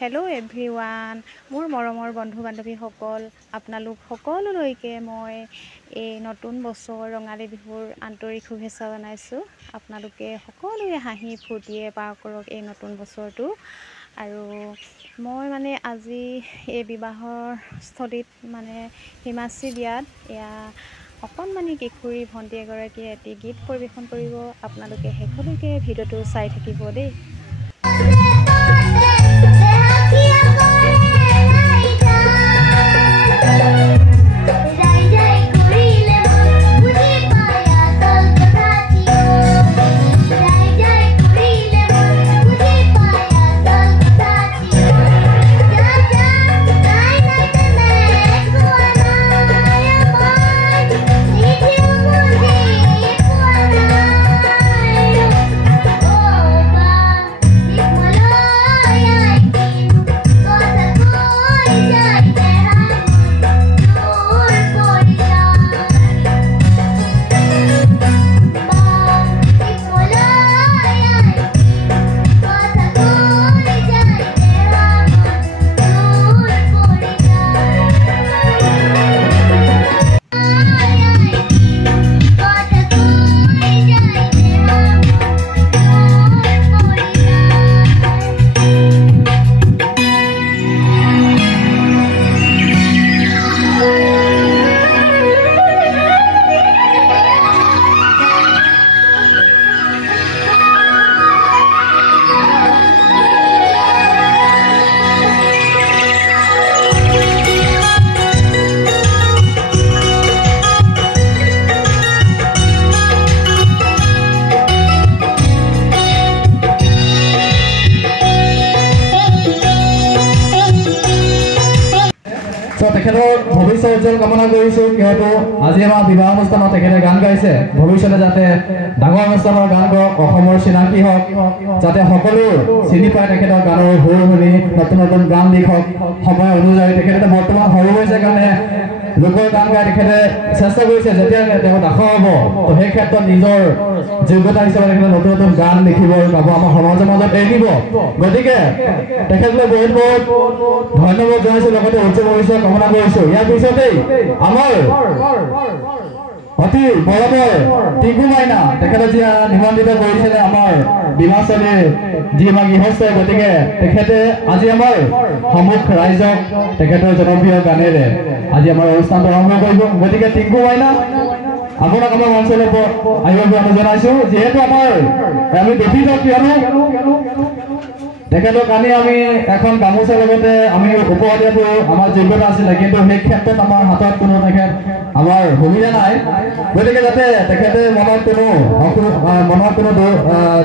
Hello' everyone, মোৰ মৰমৰ বন্ধু বান্ধৱীসকল, আপোনালোক সকলোলৈকে মই এই নতুন বছৰ ৰঙালী বিহুৰ আন্তৰিক শুভেচ্ছা জনাইছোঁ। আপোনালোকে সকলোৱে হাঁহি ফূৰ্তিয়ে পাৰ কৰক এই নতুন বছৰটো। আৰু মই আজি এই বিবাহৰ স্থলীত হিমাশ্ৰী বিয়াত এয়া অকণমানি কিশোৰী ভণ্টি এগৰাকীয়ে এটি গীত পৰিৱেশন কৰিব। আপোনালোকে শেষলৈকে ভিডিঅ'টো চাই থাকিব দেই। তেখেতৰ ভৱিষ্যত উজ্জ্বল কামনা কৰিছোঁ, কিয়নো আজি আমাৰ বিবাহ অনুষ্ঠানত তেখেতে গান গাইছে। ভৱিষ্যতে যাতে ডাঙৰ অনুষ্ঠানৰ গান গাওক, অসমৰ চিনাকি হওক, যাতে সকলো চিনি পায় তেখেতৰ গানৰ সুৰ শুনি নতুন নতুন গান লিখক। সময় অনুযায়ী তেখেতে বৰ্তমান সৰু হৈছে কাৰণে লোকৰ গান গাই তেখেতে চেষ্টা কৰিছে। যেতিয়া তেওঁ ডাঙৰ হ'ব তো সেই ক্ষেত্ৰত নিজৰ যোগ্যতা হিচাপে তেখেতে নতুন নতুন গান লিখিব আৰু গাব, আমাৰ সমাজৰ মাজত এৰি দিব। গতিকে তেখেতলৈ বহুত বহুত ধন্যবাদ জনাইছোঁ, লগতে উচ্চ ভৱিষ্যত কামনা কৰিছোঁ। ইয়াৰ পিছতেই আমাৰ অতি মৰমৰ টিংকু মাইনা তেখেতে যি নিমন্ত্ৰিত কৰিছিলে আমাৰ বিবাহস্থলীৰ যি আমাৰ গৃহস্থ। গতিকে তেখেতে আজি আমাৰ সমুখ ৰাইজক তেখেতৰ জনপ্ৰিয় গানেৰে আজি আমাৰ অনুষ্ঠানটো আৰম্ভ কৰিব। গতিকে টিংকু মাইনা আপোনাক আমাৰ মঞ্চলৈ আহিব জনাইছোঁ। যিহেতু আমি দেখিছোঁ, কিয়নো তেখেতক আনি আমি এখন গামোচাৰ লগতে আমি উপহাৰ দিয়াটো আমাৰ যোগ্যতা আছিলে, কিন্তু সেই ক্ষেত্ৰত আমাৰ হাতত কোনো আমাৰ সুবিধা নাই। গতিকে যাতে তেখেতে মনত কোনো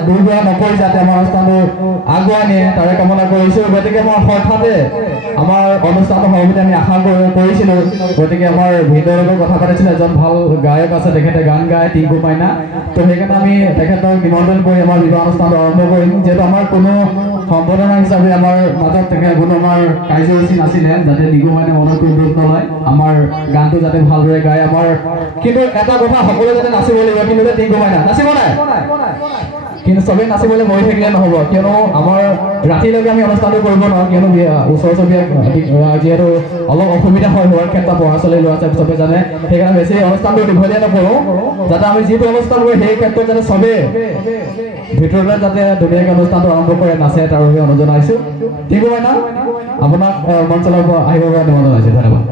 দুৰ্ব্যৱহাৰ নকৰি যাতে আমাৰ অনুষ্ঠানটো আগুৱাই নিয়ে তাৰে কামনা কৰিছোঁ। গতিকে মই হঠাতে আমাৰ অনুষ্ঠানৰ সভাপতি আমি আশা কৰিছিলোঁ। গতিকে আমাৰ ভিডিঅ'ৰ লগত কথা পাতিছিলোঁ, এজন ভাল গায়ক আছে, তেখেতে গান গায়, টিংকু মাইনা। তো সেইকাৰণে আমি তেখেতক নিমন্ত্ৰণ কৰি আমাৰ বিবাহ অনুষ্ঠানটো আৰম্ভ কৰিম। যিহেতু আমাৰ কোনো সম্বৰ্ধনা হিচাপে আমাৰ মাজত কোনো আমাৰ কাৰ্যসূচী নাছিলে, যাতে টিংকু মাইনা মনত কোনো দুখ নলয়, আমাৰ গানটো যাতে ভালদৰে গায়। আমাৰ কিন্তু এটা কথা, সকলোৱে যাতে নাচিব লাগিব, কিন্তু টিংকু মাইনা নাচিব নাই, কিন্তু চবেই নাচিবলৈ মৰি থাকিলে নহ'ব, কিয়নো আমাৰ ৰাতিলৈকে আমি অনুষ্ঠানটো কৰিব নোৱাৰোঁ। কিয়নো ওচৰ চুবুৰীয়া যিহেতু অলপ অসুবিধা হয় হোৱাৰ ক্ষেত্ৰত, ল'ৰা ছোৱালী লোৱা চবে জানে, সেইকাৰণে বেছি অনুষ্ঠানটো দীঘলীয়া নকৰোঁ, যাতে আমি যিটো অনুষ্ঠান কৰোঁ সেই ক্ষেত্ৰত যাতে চবেই ভিতৰলৈ যাতে ধুনীয়াকৈ অনুষ্ঠানটো আৰম্ভ কৰে, নাচে, তাৰ বাবে অনুৰোধ জনাইছোঁ। টিংকু মাইনা আপোনাক মঞ্চলৈ আহিবৰ বাবে অনুৰোধ জনাইছোঁ। ধন্যবাদ।